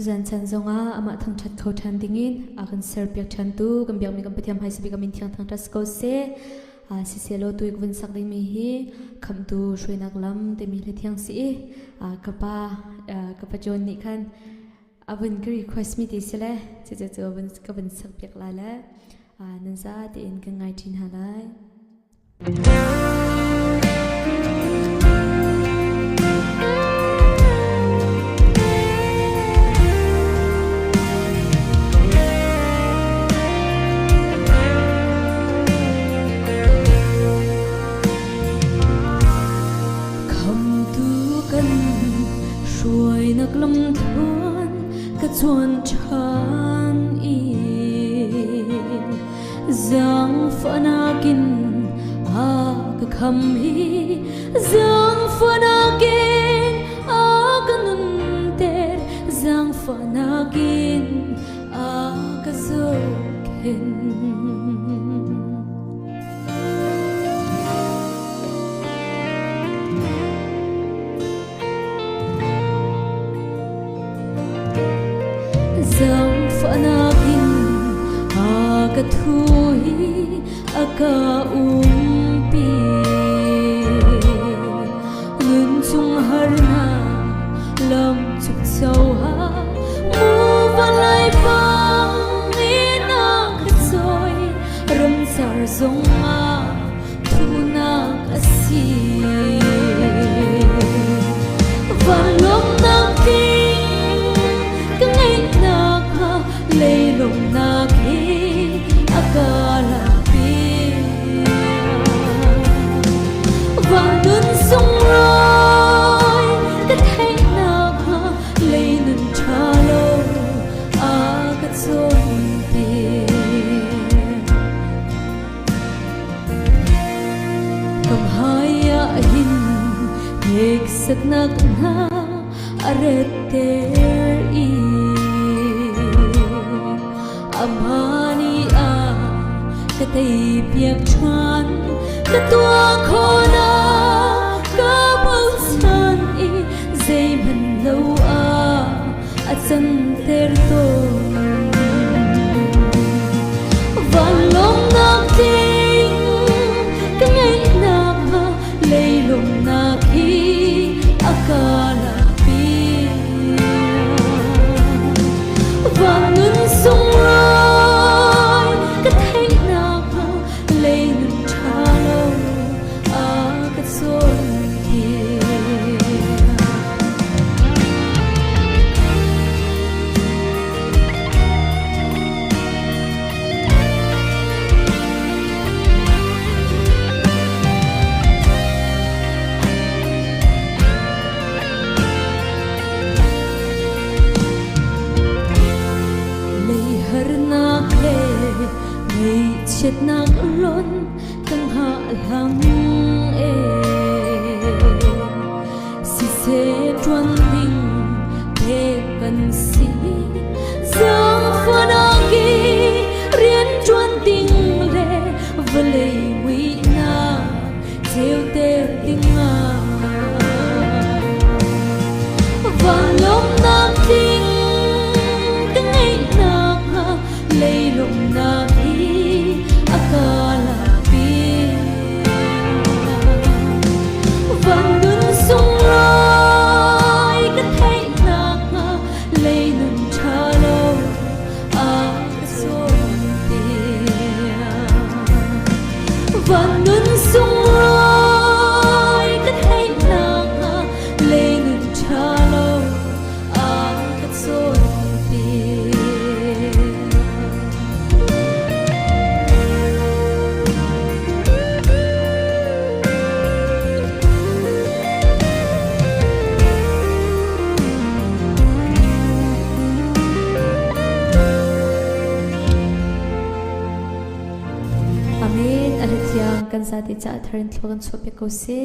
Tuzan chan zonga ama thang that kho than dingin akan ser pek than tu kan biak mi kan pathiam hai sabi kan min thiang thang tas ko se siselo tu ikvin sak ding mi hi kham tu shrinak lam te mi le thiang si kapa jon ni khan avun ka request mi ti sele che avun ka vin sak pek la la nan za te in kan ngai tin halaiนักลำทวนกระชวนฉันอีจังฝันกินกะคำฮีจังฝันกินกะนุนเตจังฝันกินกะโซเข็นZang fanakin agathui akaumpi Lun chung harna lam chuk chauha muvalai pang ina khatsoi ram sar zonga thuna kasi valom nakin Leilong naki akala pia Vanun song roi Kathai naka Leilun chalo Agat son pia Kamhaya hin Yek saknak na Areter Amani katay piyak chan katwa ko na kabausan zay man law at santer to valong naking kangay na laylong naki akala Vanun song roi Kathai naka Leilun chalo Agat son Chet nak lon kang halang si se chuan ding pe kan si zang fanagi rian chuan ding le vlei wi na teu te ding a valom nak ding kang ai na leilong na akala pia Vanun song roi Kathai naka Leilun chalo Agat son pia Vanun song roi Kathai naka Leilun chalo Agat son pia kan sa ti cha tharin thlogan chope ko se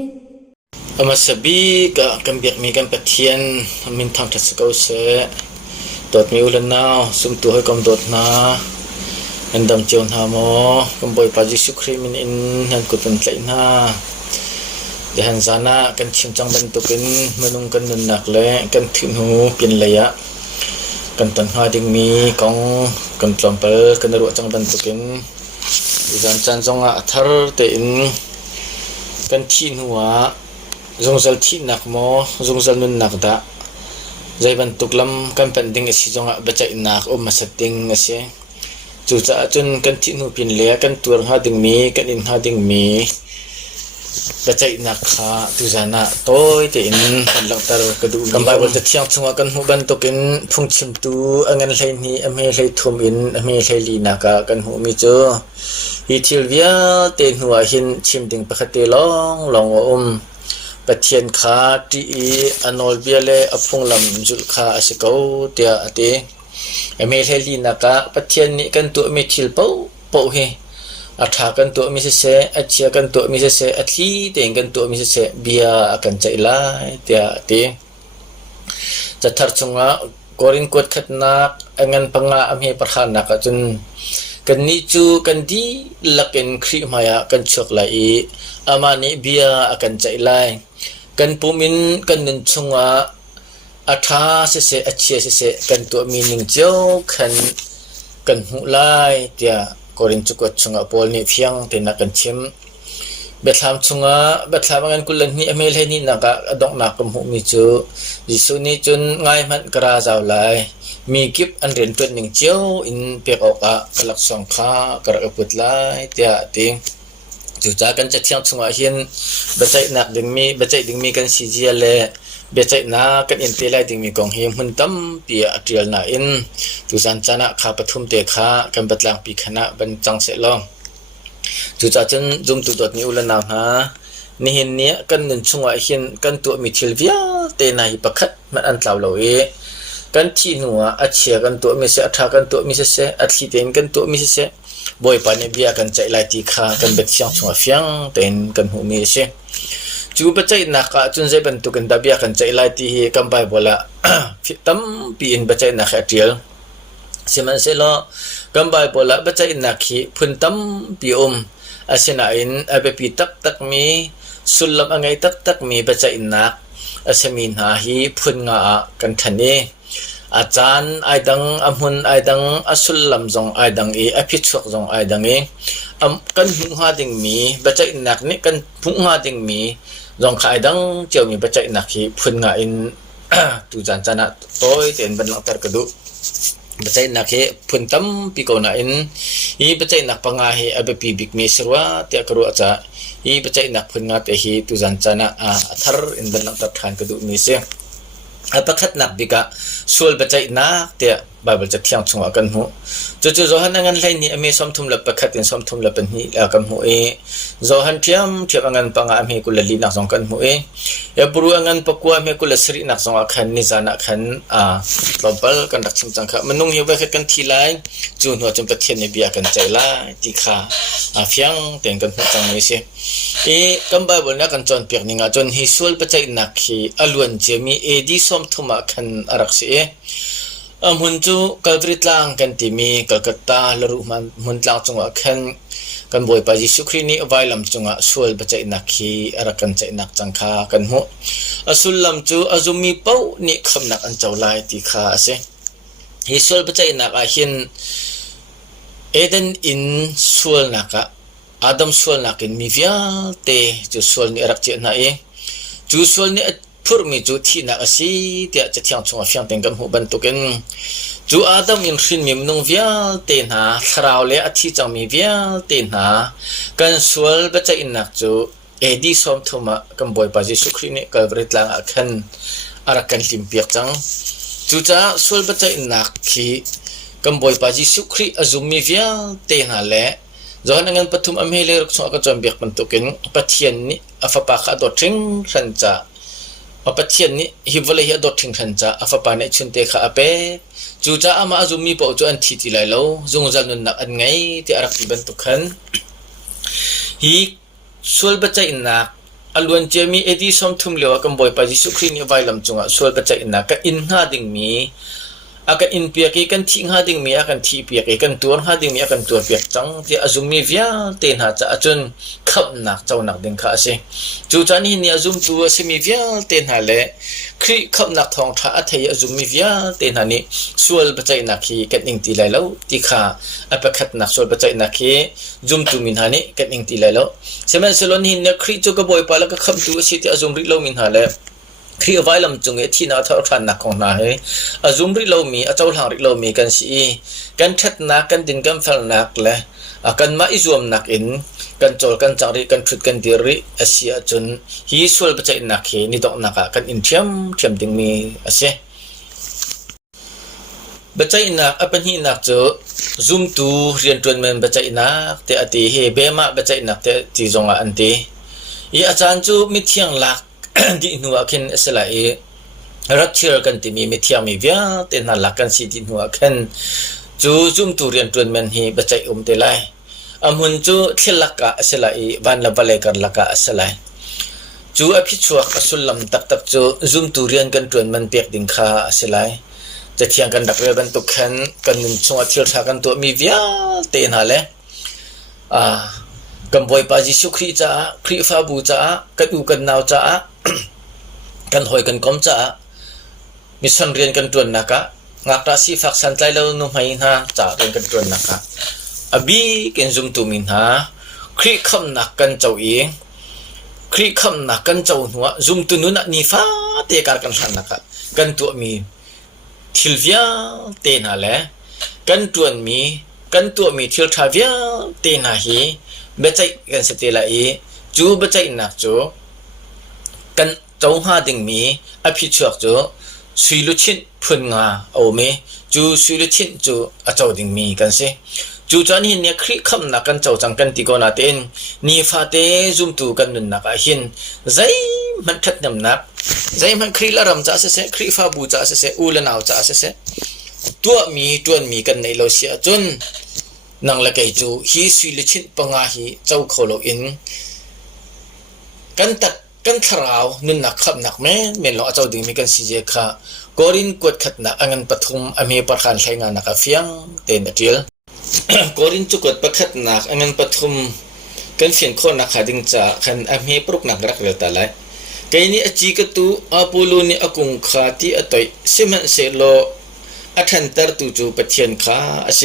amasabi ka kambiak mi kan pathian min thang thas ko se dot mi ulan naw sum tu hoi kom dot na endam chon ha mo kom boy pa jisu khri min in han kutun tlai na dehan zana kan chim chang ban tukin manung kan nun nak le kan thim hu pin leya กันตันหาดิงมีของกันตลอมเปกันรัวจังบันตุกินดิจันจันจงอาทารเตอินกันที่หัวจงซัลที่นักโมจงซัลนุนนักดะใจบันตุกลำกันเป็นดิ่งสิจงอาบัจจัยนักมาสติงเสียจู่จะจนกันที่หัวพินเลี้ยกันตัวหาดิงมีกันอินหาดิงมีบัจจัยนักขาตุจานะโต้ยเตอินกันหลังตารกระดูกำบายวันจะเที่ยงชงกันหูบันตุกินพุ่งชิมตูอังเงินไหลนี้อเมไหลทุ่มอินอเมไหลลีนักกันหูมิจูฮิทิลเวียเตนหัวหินชิมดิ่งปะคติลองปะเทียนขาตีอนอลเบียเลอพุงลำจุลขาอสิเกาเตียอติอเมไหลลีนักปะเทียนนี้กันตัวเมทิลเป้าเฮอัฐากันตัวมิเสอัจเชียกันตัวมิเสอัทลีเตงกันตัวมิเสเบียกันใจลายเตียติจะทัดจงะกอรินกวดขัดนักอันปังอาอเมประหารนักจนกันนิจูกันดีลักเอ็นครีมายากันชกลายอามานิเบียกันใจลายกันปุมินกันนุนจงะอัฐาเสอัจเชียเสกันตัวมีนิงเจ้ากันหุลายเตียKorin cukot chunga pol ni phiang te na kan chim bethlam chunga bethlam ngan kulan ni amel he ni naka adok na kam hu mi chu jisu ni chun ngai man kra jaw lai mi kip an ren twen ning cheu in pek oka kalak song kha kar aput lai tia ting chu cha kan cha thiang chunga hian bachai nak ding mi kan sijia le bechai na kan in te lai ding mi kong hi mun tam pi atrial na in tu san chana kha pathum te kha kan batlang pi khana ban chang se long chu cha chen zum tu dot ni ulan na ha ni hin ne kan nun chunga hin kan tu mi thil via te na hi pakhat man an tlaw lo e kan thi nuwa a chia kan tu mi se atha kan tu mi se athli ten kan tu mi se boy pa ne bia kan chai lai ti kha kan bet siang chunga fiang ten kan hu mi se chu bachai naka chun zai ban tu kan dabia kan chai lai ti hi kam bai bola tam pi in bachai na khatial siman se lo kam bai bola bachai nakhi phun tam pi asina in abe pi tak mi sulam angai tak mi bachai nak asamin ha hi phun nga kan thani achan aidang amun aidang asullam jong aidang e aphichok jong aidang e kan hu ha ding mi bachai nak ni kan hu ha ding mi jong khai dang cheu mi bachai nak hi phun nga in tu jan chana toy ten ban lang tar kadu bachai nak he phun tam pi ko na in hi bachai nak panga he abepi big me sirwa te karu acha hi bachai nak phun nga te hi tu jan chana athar in ban lang tar than kadu mi se apakhat nak bika sul bachai nak te bible cha thiang chunga kan hu chu zo han ngan lai ni ame som thum la pakhat in som thum la pan hi la kam hu e zo han thiam angan panga ame kul li nak song kan hu e ya puru angan pakwa me kul sri nak song khan ni jana khan global kan dak chim chang kha manung hi ba kan thi lai chu no chum pa thien ni bia kan chai la ti kha phiang teng kan hu chang ni se e kam bible na kan chon pek ni nga chon hi sul pachai nak hi alun jemi edi som thuma khan arak se mun chu kaltrit lang kan timi Kolkata laru mun tlang chunga khan kan boy pa Jesu Christ ni availam chunga sul bachai nakhi arakan chai nak changkha kan hu asul lam chu azumi pau ni khamnak an chawlai ti kha ase hi sul bachai nak a hin eden in sul naka adam sul nakin mi vial te chu sul ni arak che na e chu sul ni phur mi chu thi na asi tia cha thiang chunga fiang teng kan hu ban tuken chu adam in khin mi mnung vial te na thrau le athi chang mi vial te na kan sul bacha in nak chu edi som thuma kan boy pa Jesu Christ ni kalvrit lang akhan arakan limpiak chang chu cha sul bacha in nak khi kan boy pa Jesu Christ azumi vial te na le zohan ngan pathum amhele ruk so ka chom biak pan tuken pathian ni afapa kha do tring khan cha apathian ni hivale hi dot thing than cha afapa ne chunte kha ape chu cha ama azumi po chu an thi ti lai lo zung zal nun nak an ngai ti arak ti ban tu khan hi sul bacha inna alwan chemi edi som thum lewa kam boy pa Jesu Christ ni vailam chunga sul bacha inna ka in ha ding mi akan in piaki kan thing ha ding mi akan thi piaki kan tur ha ding mi akan tur piak chang ti azum mi via ten ha cha achun khap nak chaw nak ding kha ase chu chani ni azum tu ase mi via ten ha le khri khap nak thong tha a thei azum mi via ten ha ni sual bachai nak hi kan ing ti lai lo ti kha apakhat nak sual bachai nak hi zum tu min ha ni kan ing ti lai lo semen selon hin ne khri chu ka boy pa la ka kham tu ase ti azum ri lo min ha le khri vai lam chung e thina thar than nak khong na he azum ri lo mi a chaw hlang ri lo mi kan si kan that na kan din kan phal nak le akan ma izum nak in kan chol kan chari kan thut kan diri asia chun hi sul bachai nak he ni dok naka kan in thiam ding mi ase bachai nak apan hi nak chu zoom tu rian tun men bachai nak te ati he bema bachai nak te ti zonga anti i achan chu mi thiang lak di nuwa khin asalai rathir kan ti mi thiam mi via te na lakan si di nuwa khan chu zoom tu rian tun men hi bachai te lai amun chu thilaka asalai van la balai kar laka asalai chu aphi chuak asulam tak tak chu zoom tu rian kan tun man pek ding kha asalaiจะเทียงกันดักเรือกันตุกขันกันมินชงอาทิตย์ทากันตัวมีวิาเตนหาเลยกันบอยปาจิสุครีจ้าครีฟาบูจ้ากันอูกันนาวจ้ากันหอยกันก้มจ้ามิสันเรียนกันตัวนักะงักราศีฝักสันใจเรานุ่มให้ฮะจ้าเรียนกันตัวนักะอบีกันซุ่มตุมินฮะครีคำนักกันเจ้าเองครีคำนักกันเจ้าหัวซุ่มตุนุนักนิฟ้าเตะการกันสันนักะกันตัวมีทิลเวียเตน่าแลกันตัวมีทิลทาเวียเตน่าฮีเบจัยกันสติละอีจูเบจัยนักจูกันเจ้าหาดิงมีอภิชวกจูสุยลุชินพุนงาเอาเมจูสุยลุชินจูอาเจ้าดิงมีกันสิจูจานี่เนี่ยคริคำนักกันเจ้าจังกันติโกนาเตนนี่ฟาเตซุมตูกันนุนนักหินใจมันทัดนำนักใจมันคริละรำจ้าเสคริฟาบูจ้าเสอูละนาวจ้าเสตัวมีกันในโลเซียจนนังละไกจูฮีสุยลชินปงาฮีเจ้าโคโลอินกันตัดกันทราวนุนนักขับนักแม่นเราเจ้าดึงมีกันสิเจค่ะกอรินกวดขัดนักอังันปฐุมอเมปะคันใช้งานนักเฟียงเตนเดียลกอรินจุกดประคัดนักอังันปฐุมกันเฟียนคนนักขาดึงจ่าคันอเมปรุกนักรักเรือตาไลไกนี่อจีกตูอาปูลูนี่อกุงขาที่อตอยซิมันเซโลอัทันตร์ตูจูปะเทียนขาอเซ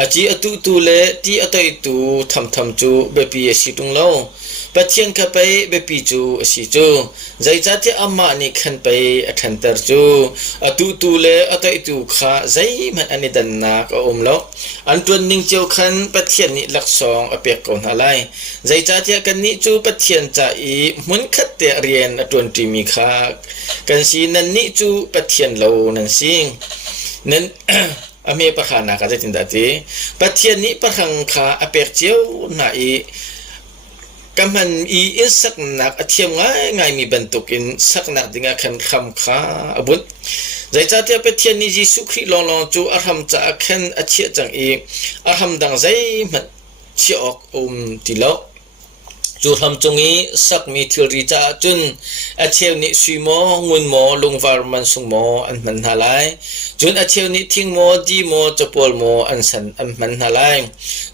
อาจีอตูเลที่อตอยตูทำจูเบปีเอสิตุงโลปะเทียนข้าไปเบปีจูอสิจูใจจัดที่อามานี่ขันไปอัทันตร์จูอตูเลอตอยตูขาใจมันอันนี้ดันนักอมโลอันตัวนิ่งเจียวขันปะเทียนนี่หลักสองอเปียกก่อนอะไรใจจัดที่กันนี่จูปะเทียนจ่าอีมุนขัดเตเรียนตัวที่มีขากันสีนันนี่จูปะเทียนโลนันสิงนั้น อเมปะขานาก็จะตินดาตีปะเทียนนี้ปะหังขาอเปียกเจียวนาอีกำมันอีอินสักนักอเทียมง่ายมีบรรทุกอินสักนักดิ่งขันคำขาอบุตใจจัดที่ปะเทียนนี้จิสุคริลองจูอารมจะขันอเชียจังอีอารมดังใจมันเชียออกติโลจูทำจงนี้สักมีทิริจาจุนอาเชียวนี้สุยโมงุนโมลงวารมันสุงโมอันมันหาไลจุนอาเชียวนี้ทิ้งโมดีโมจะปอลโมอันสันอันมันหาไล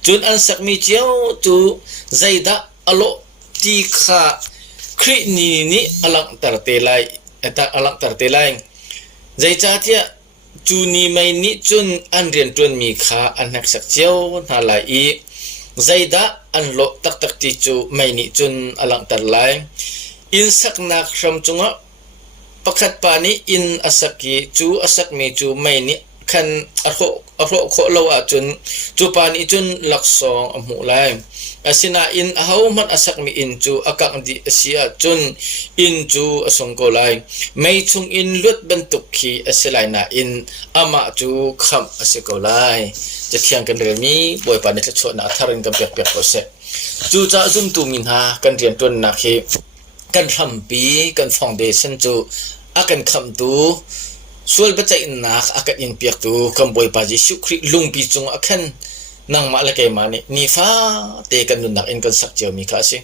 จุนอันสักมีเจียวจูใจดะอโลตีขาครินีนี้อลังตรเตลัยแต่อลังตรเตลัยใจจ้าเทียจูนีไม่นิจุนอันเรียนจนมีขาอันนักสักเจียวหาไลอีใจดะอันโลตักติจูไม่นิจุนอลังตรไลอินสักนักรำจงะประคัดปานี้อินอสักกีจูอสักมีจูไม่นิขันอโรโคโลอาจุนจูปานิจุนหลักสองอมุไลอาศินาอินอาหูมันอสักมีอินจูอากังดิอาศิอาจุนอินจูอสงโกไลไม่ชุงอินลุดบรรทุกขีอาศิไลนาอินอามาจูคำอาศิโกไลจะเทียงกันเรื่องนี้บ่อยปานนี้จะชวนนาทารินกันเปียกๆโปรเซสจูจะซุ่มตูมินหากันเรียนตัวนักเหกันทำปีกันฟองเดชันจูอากันคำตูส่วนปัจจัยนักอากันอินเปียกตูคำบ่อยปาจิสุคริลุงปีจงอากันนั่งมาละเกมานี่นิฟ้าเตกันนุนนักอินกันสักเจียวมีค่าสิ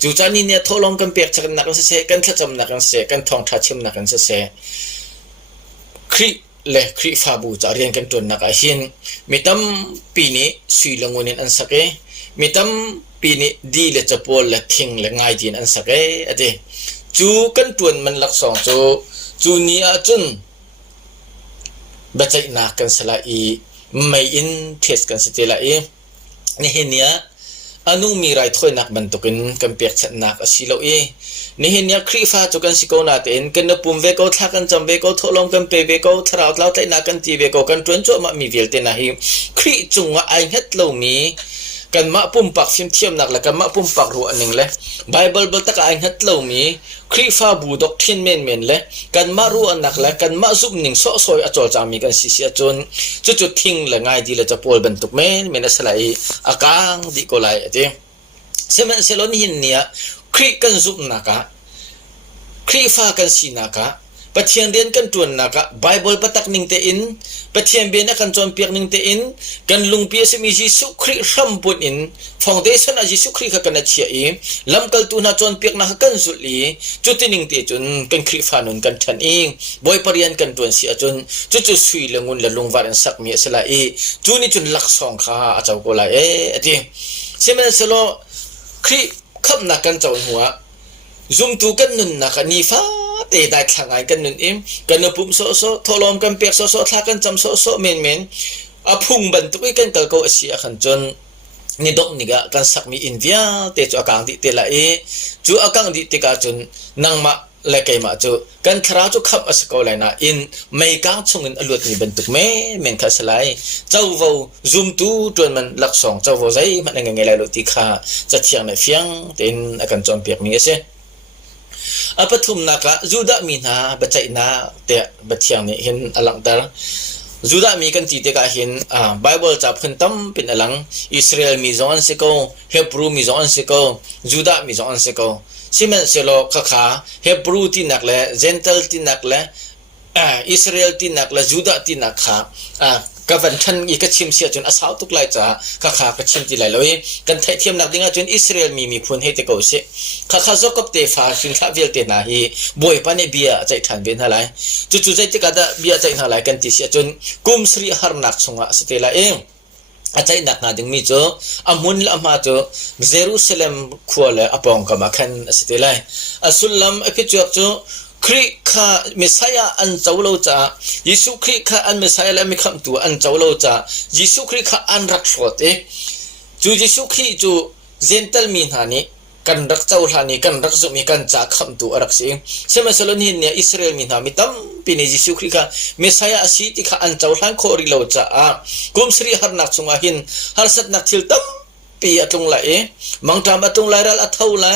จูจานี่เนี่ยทดลองกันเปียกจากนักกันเสกันทัดจำนักกันเสกันทองทัดชิมนักกันเสคริ และคริฟาบูจะเรียนกันตนนักอาหินมีตั้มปีนี้สุยลงวนอันสักเอมีตั้มปีนี้ดีและจะปวดและทิ้งและง่ายดีอันสักเออดีจูกันตวนมันหลักสองจูนี้จุนบัจจัยนักกันสละอีไม่อินเทสกันสิเตละเอนี่เห็นเนี้ยอนุมีไรถ้วยนักบรรทุกินกันเปียกชัดนักอสิโลเอนี่เห็นเนี้ยคริฟาจุกันสิโกนาเตนกันนปุ่มเวโกทักกันจำเวโกทลอมกันเปเวโกทราวเล่าไตนักกันตีเวโกกันตวนจ่อมามีเวลเตนะฮิคริจุงว่าไอเฮ็ดโลมีกันมาปุ่มปักฟิมเทียมนักและกันมาปุ่มปักหัวอันหนึ่งเลยไบเบิลตะกไอเฮ็ดโลมีคริฟาบูดอกทินเมนเลยกันมารู้อันนักและกันมาซุบหนึ่งซอซอยอจอจามีกันสิเสียจนจุดทิ้งและง่ายดีและจะปวดบรรทุกเมนสลายอากางดีก็ไลเจเซมันเซลอนหินเนียคริกันซุบนักคริฟากันสีนักปะเทียนเรียนกันตวนนักไบเบิลปะตักนิงเตอินปะเทียนเบียนกันจอมเปียกนิงเตอินกันลุงเปียสมียิสุคริรัมปุนอินฟองเดชันอยิสุคริกันเชียอีลำกัลตูนาจอมเปียกนักกันสุลีจุดนิงเตจุนกันคริฟานุนกันทันเองบอยปริยันกันตวนเสียจนจุสุยลงุนละลงวารันสักมีสลายจูนี่จุนลักสองข้าอาจารย์ก็ไลอดีเซมันเซโลคริขับนักกันเจ้าหัวซุมตูกันนุนนักนีฟ้าเตได้ทางไงกันนุนเอ็มกันนปุ่มโซทอลอมกันเปียกโซทากันจำโซเมนอพุ่งบรรทุกกันเกลเกาเสียขันจนนี่ดอกนี่กะกันสักมีอินเดียเตจูอากางดิเตละจูอากางดิเตกาจนนางมาและไกมาจูกันทราจูขับอสกอลนะอินไม่กางชงเงินอลวดนี่บรรทุกเมนคาสไลเจ้าวูซุมตูจนมันหลักสองเจ้าวูใจมันยังไงไลลุติคาจะเทียงในเฟียงเต็นอากันจอมเปียกมีเสอปทุมนักจูดามีนาบัจจัยนาเตะบัจเทียงนี่เห็นอลังตาจูดามีกันจีเตกาเห็นไบเบิลจับขึ้นตั้มเป็นอลังอิสราเอลมีจอนสิโกเฮบรูมีจอนสิโกจูดามีจอนสิโกซิมันเซโลขาเฮบรูที่นักและเจนเทลที่นักและอิสราเอลที่นักและจูดาที่นักขากัวันทันอีกชิมเสียจนอาสาวตุกไลจ้าข้ากระชิมที่ไหลเลยกันไทยเทียมนักดิ้งจนอิสราเอลมีพูนให้เตกเอาเสียข้าจกับเตฟ้าสินค้าเวลเตนาฮีบอยปานเบียใจทันเป็นอะไรจู่ๆใจเตกาดาเบียใจทันไหลกันที่เสียจนกุมสรีฮาร์นักสงะสเตลาอาใจหนักนาดึงมีจ้อามุนละมาจ้เยรูซาเล็มขวาเลยอปองกมาคันสเตลาสุลลัมอภิจวบจ้คริคาเมสายาอันเจ้าโลจายิสุคริคาอันเมสายาและมีคำตัวอันเจ้าโลจายิสุคริคาอันรักษาเตจูยิสุคริจูเจนเทลมีนานีกันรักเจ้าหานีกันรักสุมีกันจากคำตัวรักสิเสมาสลนินเนี่ยอิสราเอลมีนามิตั้มปีนี้ยิสุคริคาเมสายาอาศิติคาอันเจ้าหางโคริโลจากุมสรีฮาร์นักสุงาหินฮาร์สัตนักทิลตั้มปีอัตงไลมังตามอัตงไลรัลอัตเท่าไล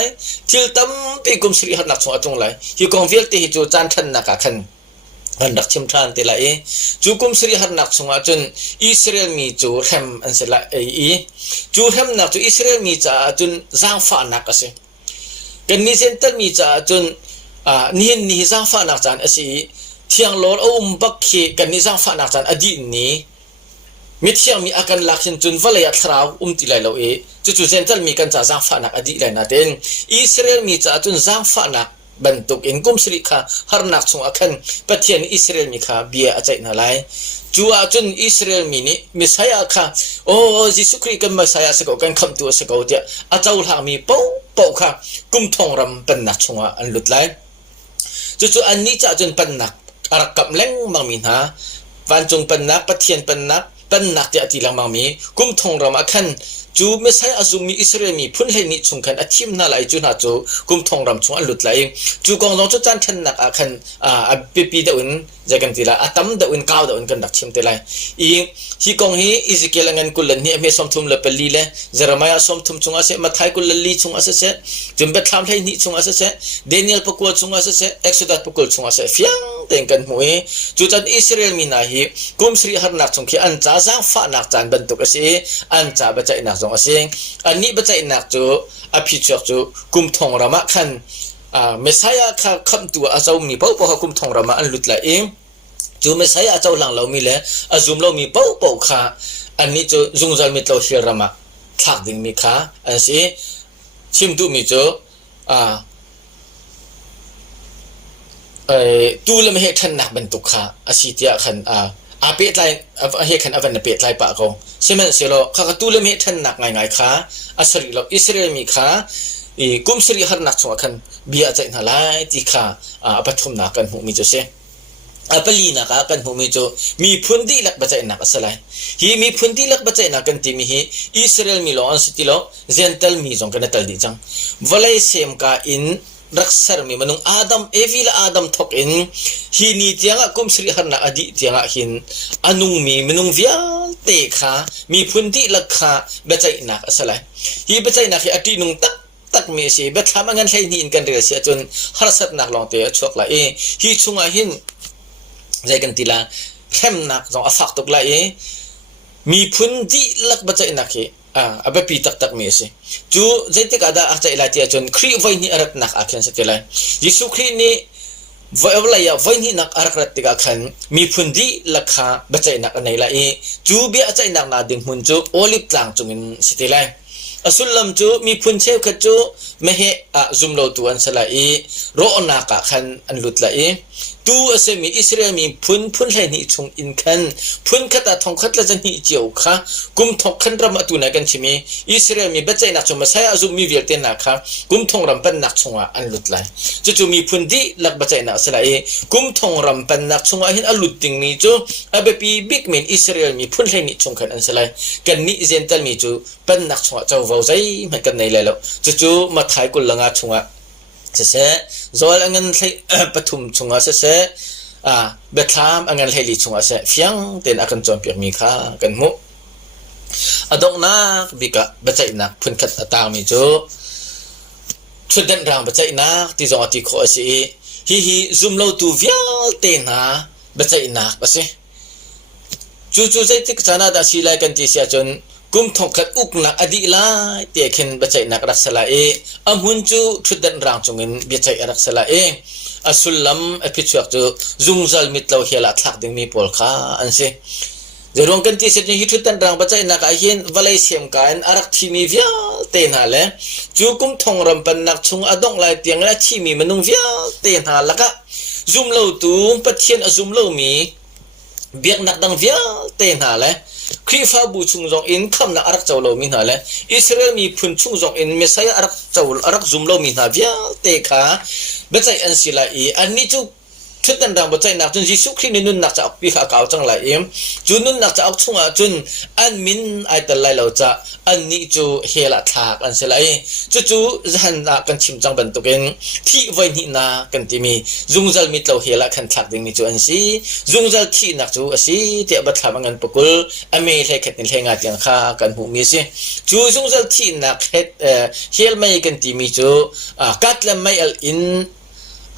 ทิลตั้มปีกุมสรีฮาร์นักสุงอัตงไลฮิกองเวลติฮิจูจันทันนักขันกันรักชิมทานเตละจูกุมสรีฮาร์นักสุงอาจนอิสราเอลมีจูเฮมอันเสละจูเฮมนักจูอิสราเอลมีจ้าจนจางฟ้านักสิกันนิเซนเตลมีจ้าจนนี่จางฟ้านักจานสิเที่ยงโลดบักเขกันนี่จางฟ้านักจานอดีตนี้มิเที่ยงมีอาการลักษณะจนวลัยทราวติไลเราจู่ๆเซนเตลมีกันจ้าจางฟ้านักอดีตไลนาเตนอิสราเอลมีจ้าจนจางฟ้านักบรรทุกอินกุมสริคาฮาร์นักส่งอาคันปะเทียนอิสราเอลมีคาเบียอาใจนาไลจูอาจุนอิสราเอลมีนี่มิสายาคาโอ้ยิสุคริกันมิสายาสกอกันคำตัวสกอเดียอาเจ้าหางมีเป้าคากุมทองรำเป็นนักส่งอันลุดไลจู่ๆอันนี้จะจุนเป็นนักอารักกับเล้งบางมีนาวันจงเป็นนักปะเทียนเป็นนักจะตีลังบางมีกุมทองรำอาคันจูไม่ใช่อาจุมีอิสราเอลมีพุ่นให้นิชงกันอาทิมนาไลจูน่าจูกุมทองรำชงอันลุดไลจูกองลงจุดจันทันนักอาคันปีเดอุ่นจะกันทีละอาตั้มเดอุ่นก้าวเดอุ่นกันดักชิมเตลัยฮีกองฮีอิสเกลังันกุลนี่เมสอมทุมเลเปลีเลเจรมายาสอมทุมชงอาเซมาไทยกุลลีชงอาเซจุมเบทามให้นิชงอาเซเดนิเอลปกุลชงอาเซเอ็กซ์ดัตปกุลชงอาเซฟียงเต็งกันมวยจูจันอิสราเอลมีนาฮีกุมสรีฮาร์นักชงคีอันจ้าจางฟ้านักจานบรรทุกอาเซอันจ้าบัจจัยนักชงอาเซอันนี้บัจจัยนักจูอภิชกจูกุมทองรามาคันเมสายาข้าคำตัวอาเจ้ามีเป้ากุมทองรามาอันลุดละจูไม่ใช่อาเจ้าหลังเรามีเลยอาจุมเรามีเป้าค่ะอันนี้จูจุงจัลมิตเราเชียร์มาทักดิ่งมีค่ะอันนี้ชิมดูมีจู ตูละมะเฮทันนักบันตุกค่ะอาสิเตียคันอาเปไลเฮคันอวันเปไลปะกงเสมันเสโลค่ะตูละมะเฮทันนักง่ายๆค่ะอัสริโลอิสราเอลมีค่ะกุมสริหัรนักสงคันเบียใจนาลายติค่ะปฐมนักกันหูมีจุเสปลีนักกันหูมีจุมีพุนดีลักบะใจนักสลายฮีมีพุนดีลักบะใจนักกันติมีฮีอิสราเอลมีโลอันสิติโลเจนตัลมีจงกันตัลดิจังวะไลเซมกาอินรักษามีมนุงอาดัมเอวิลอาดัมทอกอินฮีนีเตียงกุมสริหัรนักอดีเตียงหินอนุงมีมนุงเวียเตค่ะมีพุนดีลักค่ะบะใจนักสลายฮีบะใจนักฮีอตินุงตักมีสิเบทามังันให้นี่กันเรือเสียจนหรัสัตนักลองเตะชกละฮีชุงหินใจกันติลาเข้มนักจงอฟักตกละมีพุนดีลักบะใจนักอบัปีตักมีสิจูใจติกาดาอาจจะอิลาเตียจนครีไว้นี่อรัตนักอาเคนสติลายิสุครีนี่ไว้อะไรไว้นี่นักอารักติกาคันมีพุนดีลักค่ะบะใจนักในละจูเบียใจนักนาดึงมุนจูโอลิปตางจุงสติลาAsulam tu mi pun cheu khachu mehe zumlo tu an salai ro onaka khan an lutlai tu asemi Israel mi pun le ni chung in khan pun khata thong khat la jang hi cheu kha kum thok khan ram atu na kan chimi Israel mi bachai na chuma sai azum mi velte na kha kum thong ram pan nak chunga an lutlai chu mi pun di lak bachai na salai kum thong ram pan nak chunga hin alut ting mi chu abepi big men Israel mi pun le ni chung khan an salai kan ni zental mi chu pan nak chunga chauใจมันกันในแล้วจู่ๆมาถ่ายกุลงาชงอ่ะเสะๆจอลอันนั้นให้ปฐุมชงอ่ะเสะๆเบทามอันนั้นให้ลีชงอ่ะเสะเฟียงเต็นอากันจอมเปียกมีค่ากันมุอดอกนักบิกะบะใจนักพุ่นขัดตางมีจู่ชุดเดินรางบะใจนักที่จงอติโคสิฮีซุมโลตูเวียลเตนะบะใจนักบะสิจู่ๆใจติกจานาดาชีไลกันที่เสียจนกุมทองขัดอุกนักอดีลาเตียเข็นบะใจนักรักษาละอำหุนจูชุดเดินรางจงเงินบะใจรักษาละอสุลลัมอภิชวกจูจุงซัลมิตรเราเฮละทักดึงมีปอลค่ะอันเสจะรวมกันที่เสร็จนี้ชุดเดินรางบะใจนักอาเห็นวลัยเสียมกันอารักที่มีเวียเตนหาเลยจูกุมทองรำเป็นนักชงอดงลายเตียงและที่มีมนุงเวียเตนหาละก็จุมเล่าตูปะเทียนจุมเล่ามีเบียกนักดังเวียเตนหาเลยครีฟาบูชุงจงอินคำนักอารักเจ้าโลมินาเลอิสราเอลมีพุนชุงจงอินเมสายอารักเจ้าอารักซุมโลมินาเวียเตค่ะเบใจอันสิลาอันนี้จูชุดนั้นดังเบใจนักจนยิสุครินินุนนักจะออกปีขาเก่าจังไรจุนุนนักจะออกชุงจุนอันมินไอตะไลเราจะอันนี้จูเฮละทากอันสิลาจู่จันนักกันชิมจังบันตุกินที่ไว้นี่นากันที่มีจุงจัลมิตเราเฮละขันทักดึงมีจูอันสิจุงจัลที่นักจูอันสิเที่ยบัดทำงานปกุลอเมริกาขัดนิลงาตียงข้ากันหูมีสิจู่จุงจัลที่นักเฮลไม่กันที่มีจูกัดละไม่อัลอิน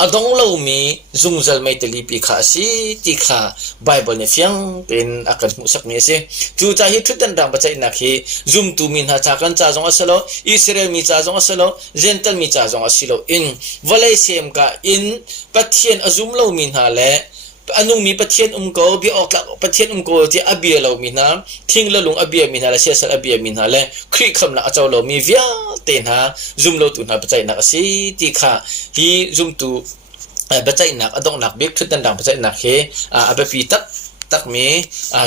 อดงเล่ามีจุงจัลไม่ตลีปีขาสิที่ขาไบเบิลเนี่ยเฟียงเป็นอาการมุสักมีสิจู่ใจฮิตทุดันดังปัจจัยนักฮีจุมตูมินหาจากกันจ้าจงอัสโลอิสราเอลมีจ้าจงอัสโลเจนตัลมีจ้าจงอัสโลอินวลัยเซมกาอินปัจเจียนอจุมเล่ามินหาเลอันนุ่งมีปัจเจียนโกบีออกลักปัจเจียนโกที่อเบียเล่ามินาทิ้งละลุงอเบียมินาเลเสียสละอเบียมินาเลครีคำนักเจ้าเล่ามีเวียเตนหาจุมเล่าตุนหาปัจจัยนักสิที่ขาฮีจุมตูบะใจนักอดงนักเบกทุดันดังบะใจนักเฮอเบปีตักมี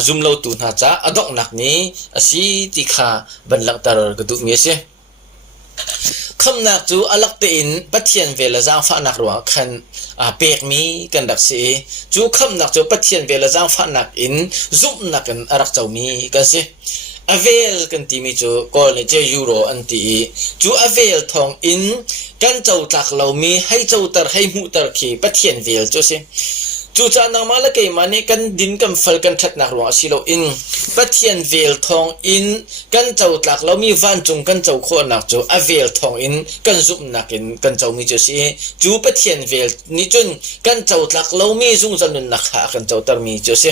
จุมโลตูนาจาอดงนักนี้อสีติขาบันลังตารกดุมีเสคำนักจูอลักเตอินปัทเทียนเวลาจางฟ้านักรัวคันเปกมีกันดักสีจูคำนักจูปัทเทียนเวลาจางฟ้านักอินซุปนักกันอรักเจ้ามีกันสิอเวลกันที่มีจูก็เลยเจยูโรอันที่จูอเวลทองอินกันเจ้าตักเรามีให้เจ้าตรให้มุตรขีปัทเทียนเวลจูสิจูจานังมาละเกมันนี่กันดินกันฟัลกันทัดนักรัวสิโลอินปัทเทียนเวลทองอินกันเจ้าตักเรามีวันจงกันเจ้าโคนักจูอเวลทองอินกันซุปนักอินกันเจ้ามีจูสิจูปัทเทียนเวลนี่จนกันเจ้าตักเรามีจุงจันนุนนักหากันเจ้าตรมีจูสิ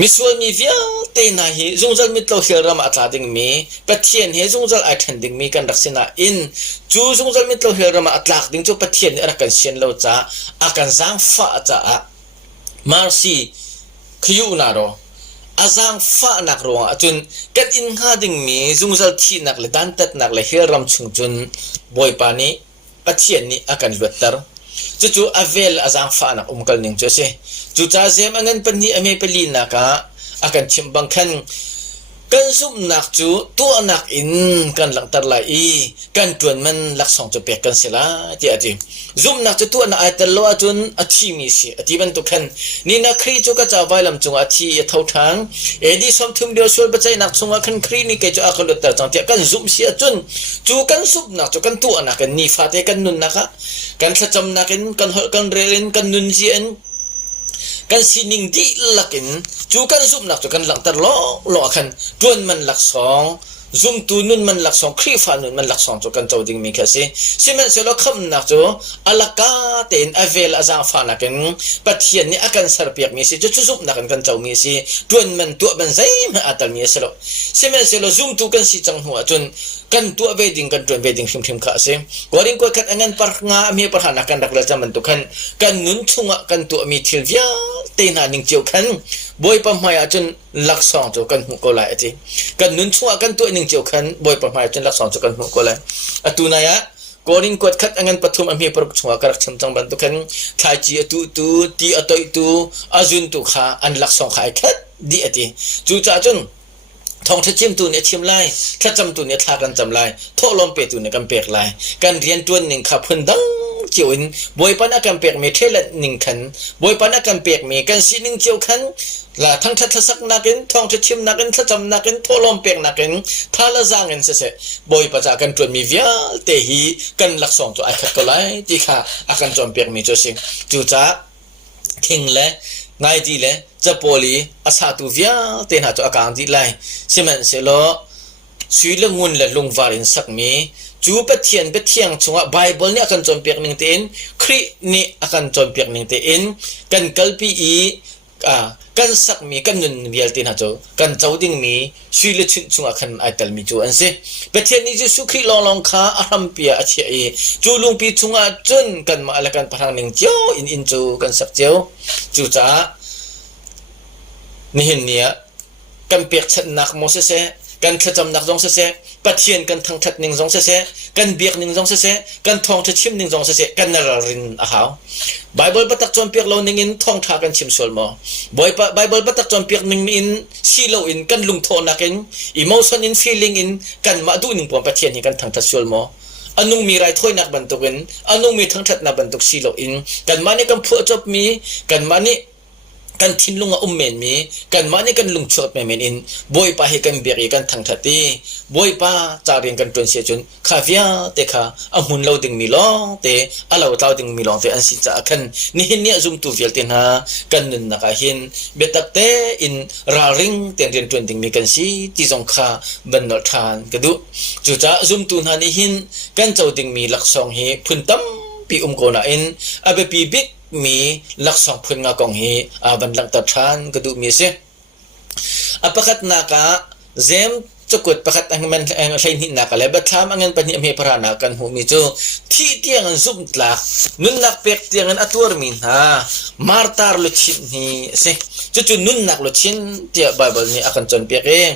มิสวลมีเวียเตนาฮีจุงจัลมิตรเราเฮรามอัตลาดิงมีปัทเทียนเฮจุงจัลอัตทันดิงมีกันรักษณะอินจูจุงจัลมิตรเราเฮรามอัตลาดิงจูปัทเทียนรักกันเชียนเราจ้าอากันจางฟ้าจ้ามาร์ซีขยูนาโรอาจางฟ้านักรัวจนกันอินหาดิงมีจุงจัลที่นักเลยดันตัดนักเลยเฮรามชุงจนบอยปานีปัทเทียนนี้อากันลวดตร์ จูavel azang fa nak kal ning chu se chu cha zem angan pani ame pelina ka akan chimbang khan kan zum nak chu tu anak in kan lang tar lai kan tuan man lak song chu pek kan sila ti ati zum nak chu tu anak ai tar lo achun athi mi si ati ban tu khan ni na khri chu ka cha vai lam chung athi thau thang edi som thum dio sol bachai nak chunga khan khri ni ke chu akalut tar chang ti kan zum si achun chu kan sup nak chu kan tu anak kan ni fa te kan nun naka kan thacham nakin kan hol kan relin kan nun ji en kan sining di lakin chu kan zum nak chu kan lang tar lo khan tuan man lak song zum tu nun man lak song khri fa nun man lak song chu kan chawding mi khase simen se lo kham nak chu alaka ten avel azang fa nakin pathian ni akan sarpiak mi se chu zum nakan kan chaw mi se tuan man tu ban zai ma atal mi se lo simen se lo zum tu kan si chang hu chun kan tu wedding kan tuan wedding him kha se goring ko khat angan par nga mi par hana kan dak la chaman tu kan nun chunga kan tu mi thil via te na ning chiu khan boy pa mai achun lak song chu kan hu ko lai ati kan nun chunga kan tu ning chiu khan boy pa mai achun lak song chu kan hu ko lai atuna ya goring ko khat angan pathum ami par chunga karak cham chang ban tu khan thai chi tu ti atoi tu azun tu kha an lak song khai khat di ati chu cha chunทองทะชิมตูเนี่ยชิมไล่ถ้าจำตูเนี่ยทากันจำไล่โทลมเปตูเนี่ยกันเปียกไล่กันเรียนตัวหนึ่งขับเพิ่นดังเจียวอินบอยปันอากันเปียกมีเทละหนึ่งขันบอยปันอากันเปียกมีกันสีหนึ่งเจียวขันละทั้งทัศสักนักทองทะชิมนักถ้าจำนักโทลมเปียกนักถ้าละจางเงินเสะบอยประจากกันตัวมีเวียเตหีกันหลักสองตัวไอ้ขัดก็ไล่ที่ค่ะอากันจอมเปียกมีจุสิจูจ้าทิ้งเลยนายดีเลยจะปอลีอาสาตุเวียเตนหาตัวอาการดีไลสิมันเสลอสุยละงุนละลงวารินสักมีจูเปเทียนเปเทียงชงว่าไบเบิลเนี่ยอากันจอมเปียกนึงเตนครินี่อากันจอมเปียกนึงเตนกันกัลปีกันสักมีกันนุนเวียลเตนหาตัวกันเจ้าดิ่งมีสุยละชุนชงอากันไอตัลมีจูอันเสเปเทียนนี่จะสุขริลองขาอารัมเปียอาเชียจูลุงปีชงอาจุนกันมาละกันพลังนึงเจ้าอินจูกันสักเจ้าจูจ้านี่เห็นเนี่ยกันเปียกชัดนักมองเสกันขจำนักจงเสปัดเทียนกันทั้งทัดหนึ่งจงเสกันเบียกหนึ่งจงเสกันทองทัดชิมหนึ่งจงเสกันนรารินอาหาวไบเบิลบัตักจอมเปียกเราหนึ่งอินทองทากันชิมสวลมอไบเบิลบัตักจอมเปียกหนึ่งอินซีโลอินกันลุงโทนักอินอิโมชันอินฟีลิ่งอินกันมาดูหนึ่งปวงปัดเทียนกันทั้งทัดสวลมออันนุ่งมีไรถ้วยนักบรรทุกอินอันนุ่งมีทั้งทัดนักบรรทุกซีโลอินกันมานี่กันผัวจบมีกันมานี่กันทินลุงเมนมีกันมานี่กันลุงชดเมนอินบอยปาให้กันเบียกกันทั้งทัดตีบอยปาจาริงกันจนเสียจนข้าเวียเตค่ะอามุนเราดึงมีลองเตอาเราเต้าดึงมีลองเตอันสิจะกันนี่เห็นเนี่ยซุ่มตูเวียลเตนะกันนึนนักเห็นเบตักเตอินราริงเตนเรียนจนดึงมีกันสิที่สงข้าบันนอทานกระดูจุจ้าซุ่มตูนานี่เห็นกันเจ้าดึงมีหลักสองเฮพุ่นตั้มปีโกนาอินอาเบปีบิ๊กมีลักษณะพุ่งงากองฮีบันลักตัดทานกระดูมีเสประคัตนากาเซมจุกุดประคัตอังมันใช้หินนักเลยบัดทามอังมันปนิเมพรานากันหูมีจูที่เตียงซุบลักนุนนักเป็กเตียงอัตวรมินฮามาร์ตาร์ลุชินนี่เสจู่นุนนักลุชินเตียไบเบิลนี่อากันจนเปียกเอง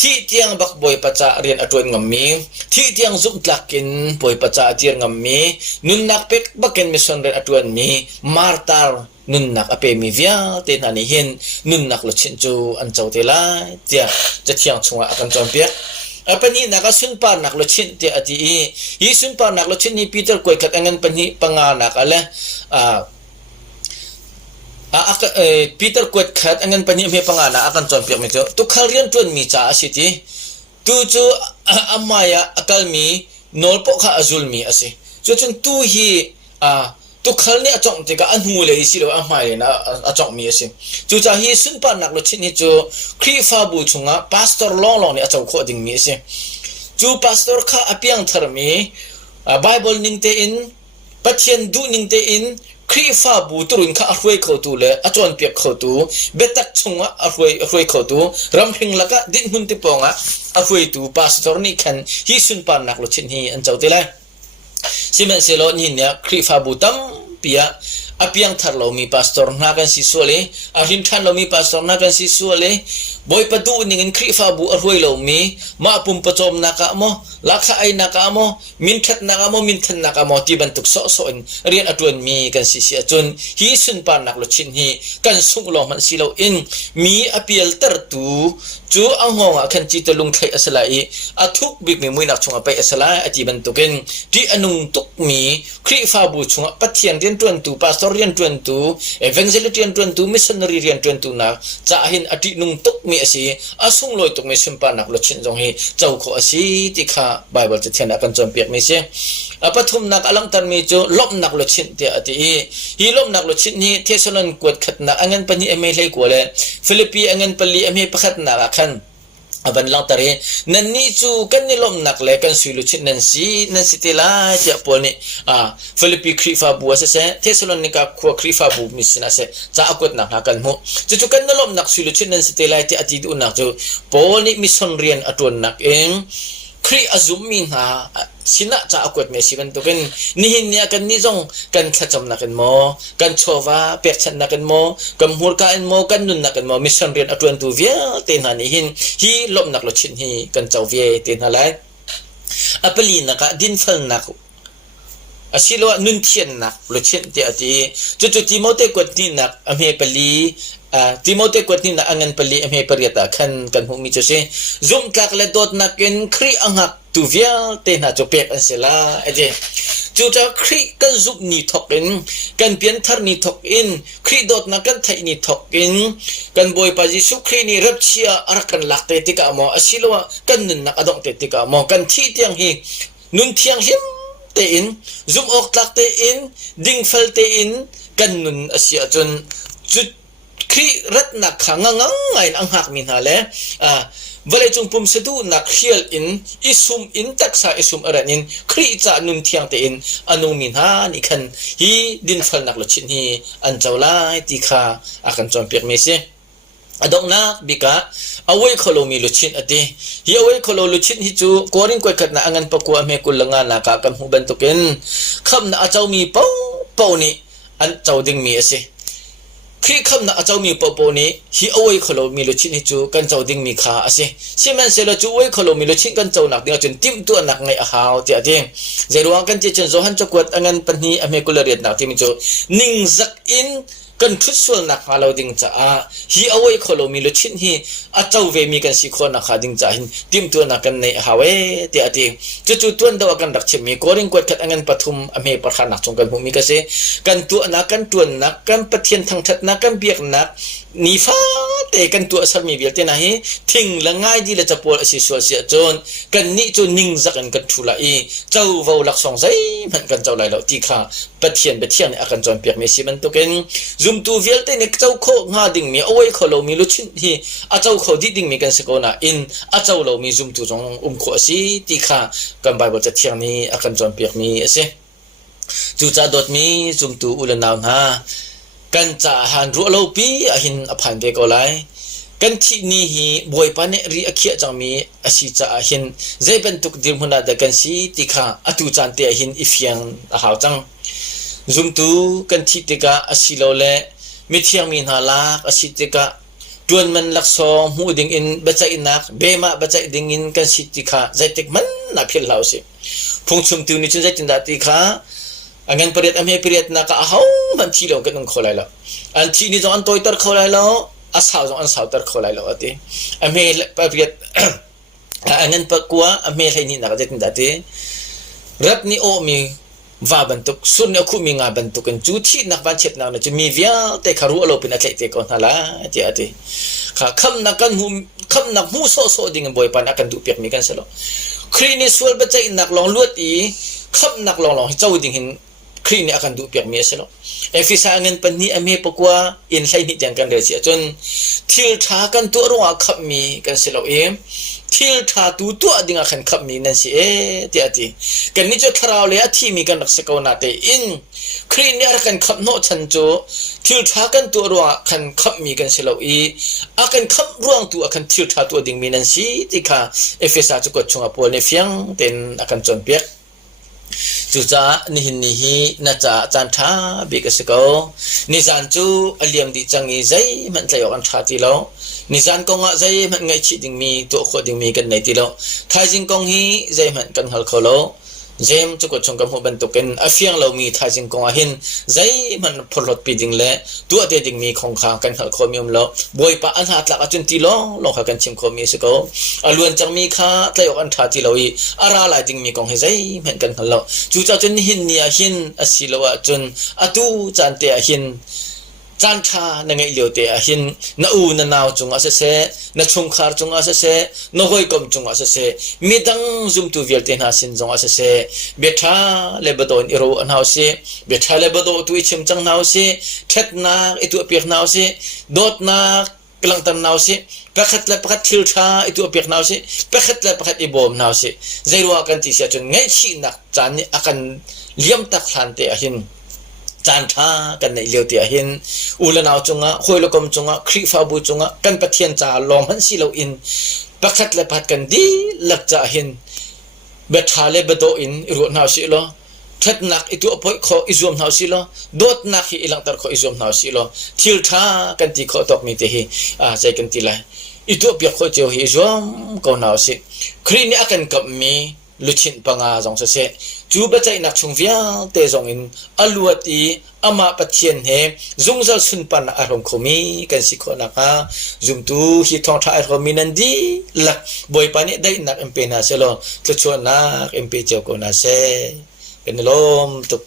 ที่เตียงบักบอยปัจจาเรียนอตวนงำมีที่เตียงซุบลักกินบอยปัจจาเตียงงำมีนุนนักเป็กบักเก็นมิสันเรียนอตวนมีมาร์ตาร์นุนนักอเปมีเวียเตนันนี่เห็นนุนนักลุชินจูอันเจ้าเตลายเตียจะเที่ยงชงอากันจนเปียกปนี้นักสุนปานักลุชินเตียอดีอีสุนปานักลุชินนี่ปีเตอร์กวยขัดอังเงินปนี้ปังงานักอะไรPeter kuat khat angan pani me pangana akan chon piak me chu tu kharian tun mi cha asiti tu chu amaya akalmi nolpo kha azul mi ase chu chun tu hi tu khalni achong te ka anhu le si lo amai le na achong mi ase chu cha hi sun pa nak lo chini chu khri fa bu chunga pastor long ni achong kho ding mi ase chu pastor kha apiang thar mi bible ning te in pathian du ning te inครีฟ้าบูตุรุนข้าช่วยเขาตูเลยอาจารย์เปียกเขาตูเบตักชงอ่ะช่วยเขาตูรำพิงละก็ดิ้นหุ่นติปองอ่ะช่วยตูพาสตอร์นี่คันฮิสุนปานนักลุชินฮีอันเจ้าเตเลยสิเมนเซโลนี่เนี่ยครีฟ้าบูตั้มเปีย apiang thar lo mi pastor na kan si suale arin than lo mi pastor na kan si suale boy padu ning khri fa bu arhoi lo mi ma pum pachom na ka mo lakha ai na ka mo min khat na ka mo min than na ka mo ti ban tuk so so in rian atun mi kan si si achun hi sun pan nak lo chin hi kan sung lo man si lo in mi apial tar tu chu angonga khan chi to lung thai asalai athuk bik mi muinak chunga pai asalai ati ban tuken ti anung tuk mi khri fa bu chunga pathian rian tuan tu pastor rian tuan tu evangelist rian tuan tu missionary rian tuan tu na cha hin ati nung tuk mi asi asung loi tuk mi simpa nak lo chin jong hi chau kho asi ti kha bible che thian kan chom piak mi se apathum nak alang tan mi chu lop nak lo chin te ati hi lop nak lo chin ni thesalon kwat khat na angan pani eme hlei ko le philippi angan pali eme pakhat na khan aban lang tare nan ni chu kan ni lom nak le kan sui lu chin nan si tela ja pol ni philippi khri fa bu ase se thessalonica kho khri fa bu misna se cha akot nak kan mu chu kan lom nak sui lu chin nan si tela ti ati du nak chu pol ni mission rian aton nak eng khri azum min ha sina cha akot me siban to ken ni hin nia kan ni jong kan khacham na kan mo kan chowa pek chan na kan mo kam hur ka en mo kan nun na kan mo mission rian atun tu via te na ni hin hi lom nak lo chin hi kan chaw ve te na lai apali na ka din phal nak asilo nun thien nak lo chin te ati chu timote kwat ni nak ame pali timote kwat ni na angan pali ame pariata khan kan hu mi chu se zum kak le dot na ken khri angak tu via te na chu pek ansela aje chu ta khri kan zup ni thok in kan pian thar ni thok in khri dot na kan thai ni thok in kan boy pa jisu khri ni rap chia arakan lakte tika mo asilo kan nun nak adong te tika mo kan thi tiang hi nun thiang him te in zum ok tlak te in ding fel te in kan nun asia chun chu khri rat na khangangang ngai ang hak min hale vale chung pum sedu nak khial in isum in taksa isum aranin khri cha nun thiang te in anu min ha ni khan hi din phal nak lo chin hi an chawlai ti kha akan chom pek me se adong na bika away kholo mi lo chin ati hi away kholo lo chin hi chu korin koi khat na angan pakwa me kulanga na ka kam hu ban token kham na achaw mi pau ni an chawding mi ase khri kham na achaw mi pau ni hi away kholo mi lo chin hi chu kan chawding mi kha ase siman se lo chu away kholo mi lo chin kan chaw nak ding chun tim tu nak ngai a haw ti ati zeruang kan che chen zo han chakwat angan panhi ame kulariat nak ti mi chu ning zak in kan thusul nak halo ding cha hi away kholo mi lo chin hi achaw ve mi kan si kho na kha ding cha hin tim tu na kan nei hawe ti ati chu tuan daw kan rak chim mi koring kwat khat angan pathum ame parkha nak chung kan hu mi ka se kan tu na kan tuan nak kan pathian thang that na kan biak nak ni fa te kan tu asal mi bial te na hi thing la ngai di la chapol asi so sia chon kan ni chu ning zakan kan thula i chaw vo lak song zai man kan chaw lai lo ti kha pathian ni akan chon piak me si man to ken zum tu vial te ne chaw kho nga ding mi away kholo mi lu chin hi a chaw kho di ding mi kan se ko na in a chaw lo mi zum tu jong kho si ti kha kan bible cha thiang ni akan chon piak mi ase chu cha dot mi zum tu ulan naw na kan cha han ru lo pi a hin a phan de ko lai kan thi ni hi boy pa ne ri akhia changmi asi cha a hin zai ban tuk dir huna da kan si ti kha atu chan te a hin ifyang a haw chang zum tu kan thi te ka asi lo le mi thiang mi na la asi te ka tuan man lak so mu ding in bacha inak bema bacha ding in kan si ti kha zai tek man na phil law se phung chum tu ni chun zai tin da ti kha angan periat ame periat na ka haw man thi lo kan kholai lo an thi ni jong an toy tar kholai lo asaw jong an saw tar kholai lo ati ame periat angan pakwa ame lai ni na ka tin da ti rap ni o mi va bantuk sun ne khu mi nga bantuk kan chu thi nak ban chet na na chu mi via te kharu alo pin atlai te ko hala ti ati kha kham na kan hu so ding boy pan akan du pek mi kan selo khri ni sul ba chai nak long luat i kham nak long chaw ding hin khri ni akan du pek mi selo efisa angen pan ni ame pakwa in lai ni jang kan re sia chon thil tha kan tu ro khap mi kan selo thil tha tu ading akan khap mi nan si ti ati kan ni cho tharau le athi mi kan rak se ko na te in khri ni ar kan khap no chan cho thil tha kan tu ro kan khap mi kan selo akan khap ruang tu akan thil tha tu ding mi nan si ti kha efisa chu ko chunga pol ne fyang ten akan chon pek จูจานิหินนิหินะจาจันทาบิกสโกนิจานจูอเลียมดิจังอีใจมันจะยกันชาติแล้วนิจานกงะใจมันไงชิดิงมีตัวขวดิงมีกันในติแล้วทายจิงกงฮีใจมันกันฮัลโคโลเจมจุกชงกับหัวบันตุกันอเฟียงเรามีทายจิงกงหินใจมันพลดปีดิงและตัวเดดิงมีของข้างกันฮัลโคมีมแล้วบวยปะอันหัดหลักจุนติลลงหากันชิมโคมีสโกอลวนจังมีค่าจะยกันชาติแล้วอีอาราลายดิงมีกงให้ใจมันกันฮัลโลจูเจ้าจนหินเนียหินอสิลวะจนอตูจันเตอหินจันทานังไงเลียวเตอหินนาอูนานาวจงอาเสเสนาชงคาร์จงอาเสเสนโหยกมจงอาเสเสมีดังซุมตูเวลเตนาสินจงอาเสเสเบทาเลบโดนอิโรอันฮาวเสเบทาเลบโดตุอิชิมจังนาวเสเท็ดนาอิตุเปียกนาวเสโดดนากลังตันนาวเสpakat le pakat thiltha itu apiak naw si pakat le pakat ibom naw si zairwa kan ti sia chun ngai chi nak chan ni akan liam tak thlan te ahin chan tha kan nei leu te ahin ulanaw chunga khoilokom chunga khri fa bu chunga kan pathian cha lom han si lo in pakat le pakat kan di lak cha ahin betha le bedo in ru naw si lo that nak itu apoi kho izom naw si lo dot nak hi ilang tar kho izom naw si lo thiltha kan ti kho tok mi te hi chai kan ti lai itu pia kho cheu hi zom ko naw si khri ni akan kap mi luchin panga jong sa se chu ba chai nak chung via te jong in aluati ama pathian he zungzal sun pan arom khomi kan si kho na ka zum tu hi thong tha ro minan di lak boy pani dai nak empe na se lo chu chu nak empe cheu ko na se kan lom tuk